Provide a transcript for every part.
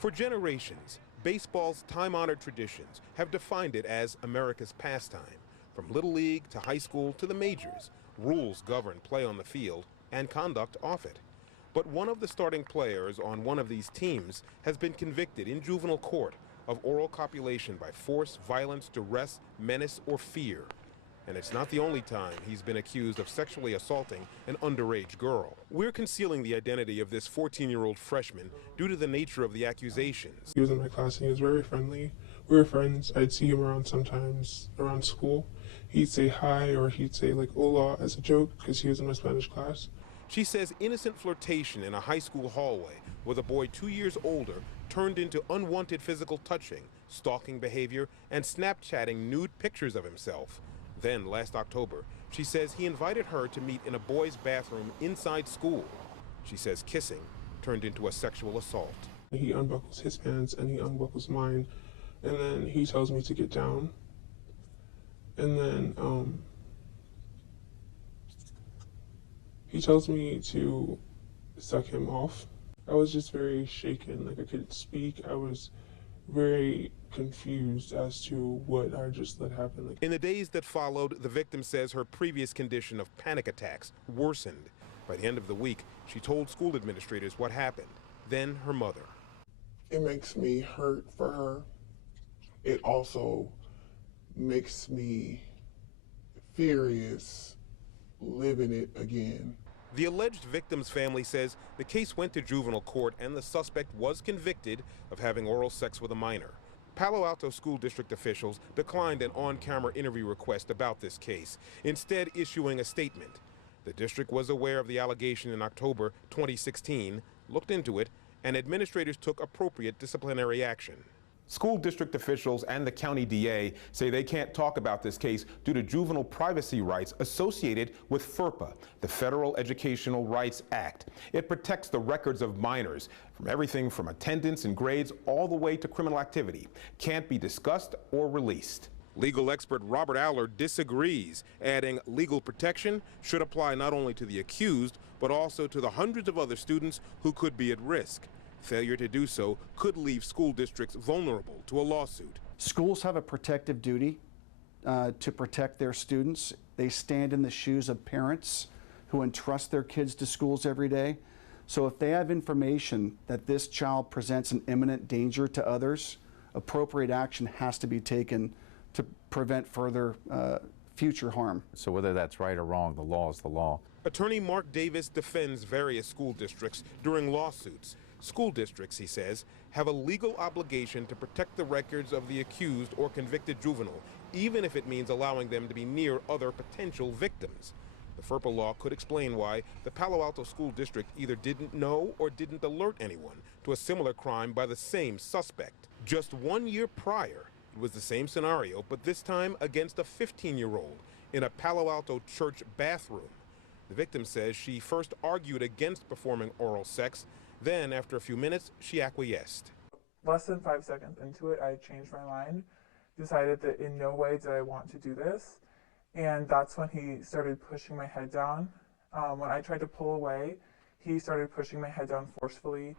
For generations, baseball's time-honored traditions have defined it as America's pastime. From Little League to high school to the majors, rules govern play on the field and conduct off it. But one of the starting players on one of these teams has been convicted in juvenile court of oral copulation by force, violence, duress, menace, or fear. And it's not the only time he's been accused of sexually assaulting an underage girl. We're concealing the identity of this 14-year-old freshman due to the nature of the accusations. He was in my class and he was very friendly. We were friends. I'd see him around sometimes around school. He'd say hi or he'd say like hola as a joke because he was in my Spanish class. She says innocent flirtation in a high school hallway with a boy 2 years older turned into unwanted physical touching, stalking behavior, and Snapchatting nude pictures of himself. Then, last October, she says he invited her to meet in a boys' bathroom inside school. She says kissing turned into a sexual assault. He unbuckles his pants and he unbuckles mine, and then he tells me to get down. And then he tells me to suck him off. I was just very shaken, like I couldn't speak. I was very confused as to what I just let happen. In the days that followed, the victim says her previous condition of panic attacks worsened. By the end of the week, she told school administrators what happened, then her mother. It makes me hurt for her. It also makes me furious living it again. The alleged victim's family says the case went to juvenile court and the suspect was convicted of having oral sex with a minor. Palo Alto School District officials declined an on-camera interview request about this case, instead issuing a statement. The district was aware of the allegation in October 2016, looked into it, and administrators took appropriate disciplinary action. School district officials and the county DA say they can't talk about this case due to juvenile privacy rights associated with FERPA, the Federal Educational Rights Act. It protects the records of minors from everything from attendance and grades all the way to criminal activity. Can't be discussed or released. Legal expert Robert Aller disagrees, adding legal protection should apply not only to the accused, but also to the hundreds of other students who could be at risk. Failure to do so could leave school districts vulnerable to a lawsuit. Schools have a protective duty to protect their students. They stand in the shoes of parents who entrust their kids to schools every day. So if they have information that this child presents an imminent danger to others, appropriate action has to be taken to prevent further future harm. So whether that's right or wrong, the law is the law. Attorney Mark Davis defends various school districts during lawsuits. School districts, he says, have a legal obligation to protect the records of the accused or convicted juvenile, even if it means allowing them to be near other potential victims. The FERPA law could explain why the Palo Alto School District either didn't know or didn't alert anyone to a similar crime by the same suspect. Just 1 year prior, it was the same scenario, but this time against a 15-year-old in a Palo Alto church bathroom. The victim says she first argued against performing oral sex. Then, after a few minutes, she acquiesced. Less than 5 seconds into it, I changed my mind, decided that in no way did I want to do this, and that's when he started pushing my head down. When I tried to pull away, he started pushing my head down forcefully.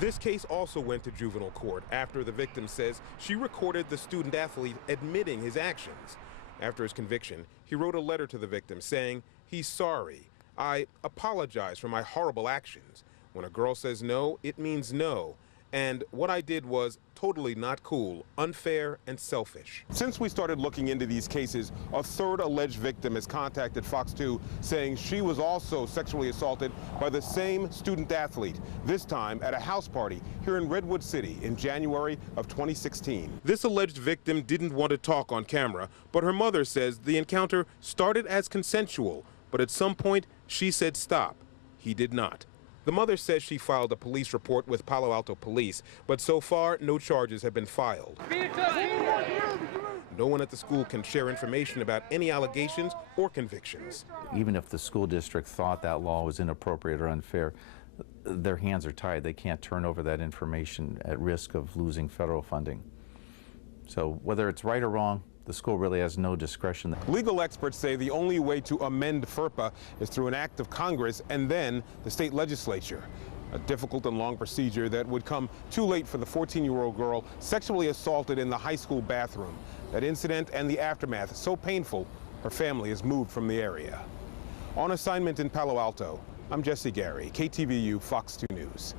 This case also went to juvenile court after the victim says she recorded the student athlete admitting his actions. After his conviction, he wrote a letter to the victim saying, "He's sorry. I apologize for my horrible actions. When a girl says no, it means no. And what I did was totally not cool, unfair, and selfish." Since we started looking into these cases, a third alleged victim has contacted Fox 2 saying she was also sexually assaulted by the same student athlete, this time at a house party here in Redwood City in January of 2016. This alleged victim didn't want to talk on camera, but her mother says the encounter started as consensual, but at some point she said stop. He did not. The mother says she filed a police report with Palo Alto Police, but so far, no charges have been filed. No one at the school can share information about any allegations or convictions. Even if the school district thought that law was inappropriate or unfair, their hands are tied. They can't turn over that information at risk of losing federal funding. So whether it's right or wrong, the school really has no discretion. Legal experts say the only way to amend FERPA is through an act of Congress and then the state legislature. A difficult and long procedure that would come too late for the 14-year-old girl sexually assaulted in the high school bathroom. That incident and the aftermath so painful, her family has moved from the area. On assignment in Palo Alto, I'm Jesse Gary, KTVU Fox 2 News.